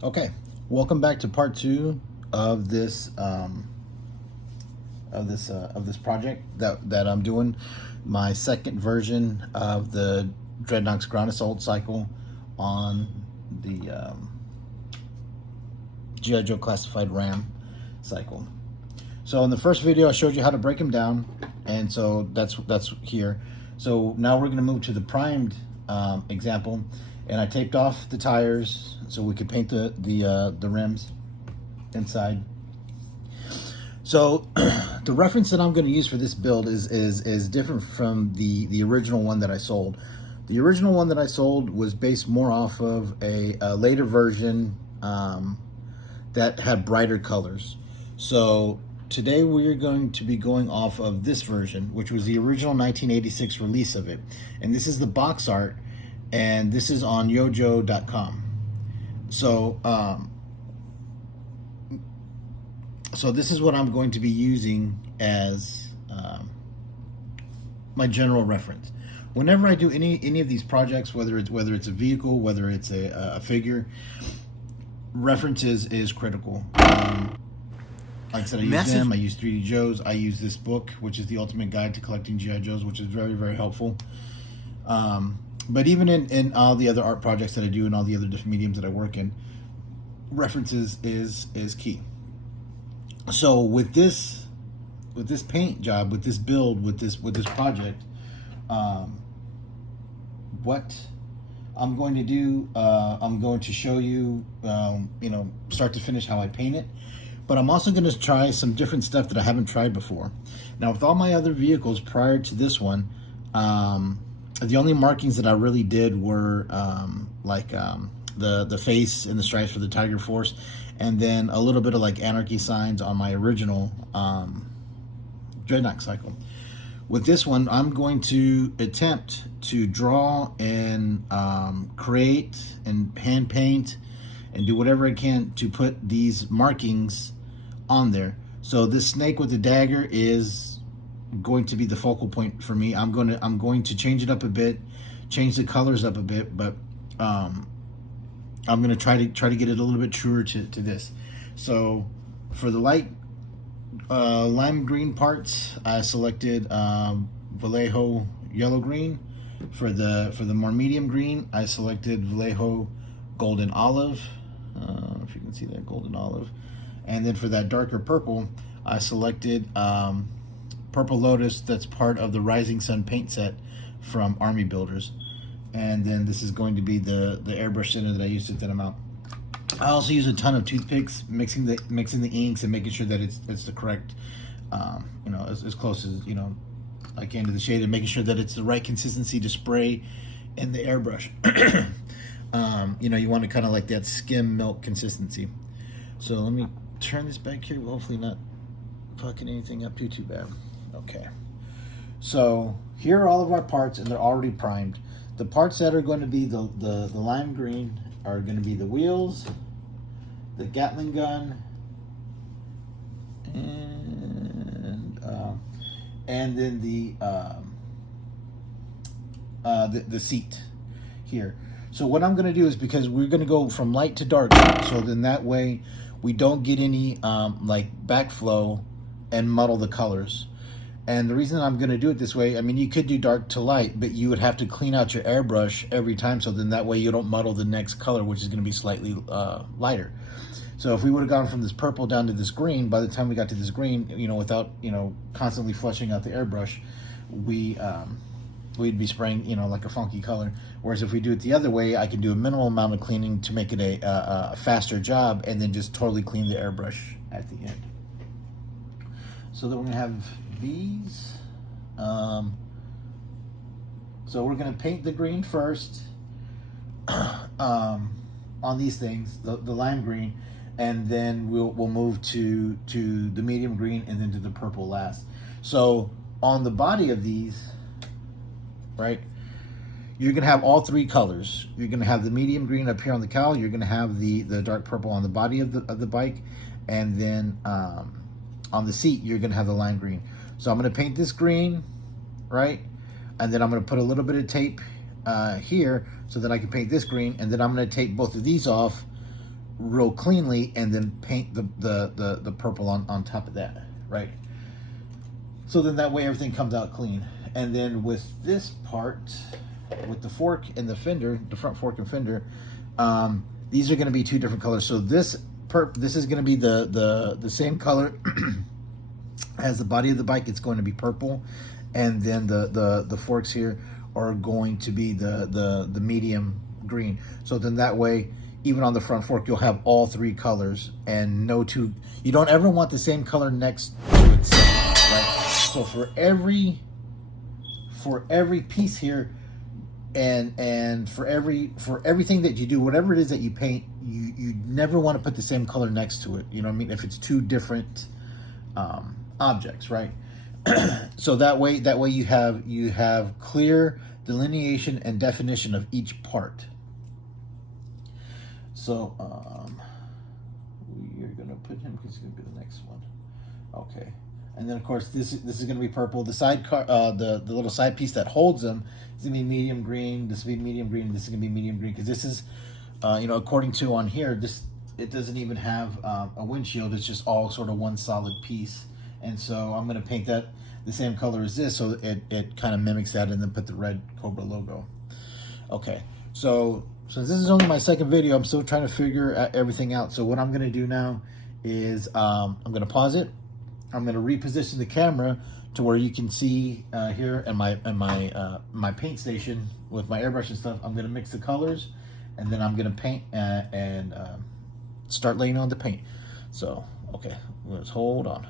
Okay, welcome back to part two of this project that I'm doing. My second version of the Dreadnok's ground assault cycle on the GI Joe classified Ram cycle. So in the first video, I showed you how to break them down, and so that's here. So now we're going to move to the primed example, and I taped off the tires so we could paint the rims inside. So the reference that I'm going to use for this build is different from the original one that I sold. The original one that I sold was based more off of a later version that had brighter colors. So today we are going to be going off of this version, which was the original 1986 release of it. And this is the box art, and this is on yojo.com. So so this is what I'm going to be using as my general reference. Whenever I do any of these projects, whether it's a vehicle, whether it's a figure, references is critical. Like I said, I use them, I use 3D Joes, I use this book, which is the Ultimate Guide to Collecting G.I. Joes, which is very, very helpful. But even in all the other art projects that I do and all the other different mediums that I work in, references is key. So with this paint job, with this build, with this project, what I'm going to do, I'm going to show you, start to finish how I paint it. But I'm also going to try some different stuff that I haven't tried before. Now, with all my other vehicles prior to this one, the only markings that I really did were the face and the stripes for the Tiger Force, and then a little bit of like anarchy signs on my original Dreadnok cycle. With this one, I'm going to attempt to draw and create and hand paint and do whatever I can to put these markings on there. So this snake with the dagger is going to be the focal point for me. I'm going to change it up a bit, change the colors up a bit, but I'm going to try to get it a little bit truer to this. So for the light lime green parts, I selected Vallejo yellow green. For the more medium green, I selected Vallejo golden olive. If you can see that, golden olive. And then for that darker purple, I selected Purple Lotus. That's part of the Rising Sun paint set from Army Builders. And then this is going to be the airbrush thinner that I used to thin them out. I also use a ton of toothpicks, mixing the inks and making sure that it's the correct, as close as I can to the shade, and making sure that it's the right consistency to spray in the airbrush. You want to kind of like that skim milk consistency. So let me turn this back here. Hopefully not fucking anything up too bad. Okay. So here are all of our parts, and they're already primed. The parts that are going to be the lime green are going to be the wheels, the Gatling gun, and then the seat here. So what I'm going to do is, because we're going to go from light to dark, so then that way we don't get any like backflow and muddle the colors. And the reason I'm going to do it this way, I mean, you could do dark to light, but you would have to clean out your airbrush every time, so then that way you don't muddle the next color, which is going to be slightly lighter. So if we would have gone from this purple down to this green, by the time we got to this green, without constantly flushing out the airbrush, we'd be spraying like a funky color. Whereas if we do it the other way, I can do a minimal amount of cleaning to make it a faster job, and then just totally clean the airbrush at the end. So then we're gonna have these. So we're gonna paint the green first on these things, the lime green, and then we'll move to the medium green, and then to the purple last. So on the body of these, right, you're gonna have all three colors. You're gonna have the medium green up here on the cowl. You're gonna have the dark purple on the body of the bike, and then on the seat you're gonna have the lime green. So I'm gonna paint this green, right, and then I'm gonna put a little bit of tape here so that I can paint this green, and then I'm gonna tape both of these off real cleanly and then paint the purple on top of that, right? So then that way everything comes out clean. And then with this part, with the fork and the fender, the front fork and fender, these are going to be two different colors. So this is going to be the same color as the body of the bike. It's going to be purple, and then the forks here are going to be the medium green. So then that way, even on the front fork, you'll have all three colors, and no two. You don't ever want the same color next to itself, right? So for every piece here, and for everything that you do, whatever it is that you paint, you never want to put the same color next to it. You know what I mean? If it's two different objects, right? So that way you have clear delineation and definition of each part. So we're gonna put him because he's gonna be the next one. Okay. And then of course this is going to be purple. The the little side piece that holds them is going to be medium green. This will be medium green. This is going to be medium green because this is, according to on here, it doesn't even have a windshield. It's just all sort of one solid piece. And so I'm going to paint that the same color as this, so it kind of mimics that, and then put the red Cobra logo. Okay, so since this is only my second video, I'm still trying to figure everything out. So what I'm going to do now is I'm going to pause it. I'm going to reposition the camera to where you can see here in my paint station with my airbrush and stuff. I'm going to mix the colors, and then I'm going to paint and start laying on the paint. So, okay, let's hold on.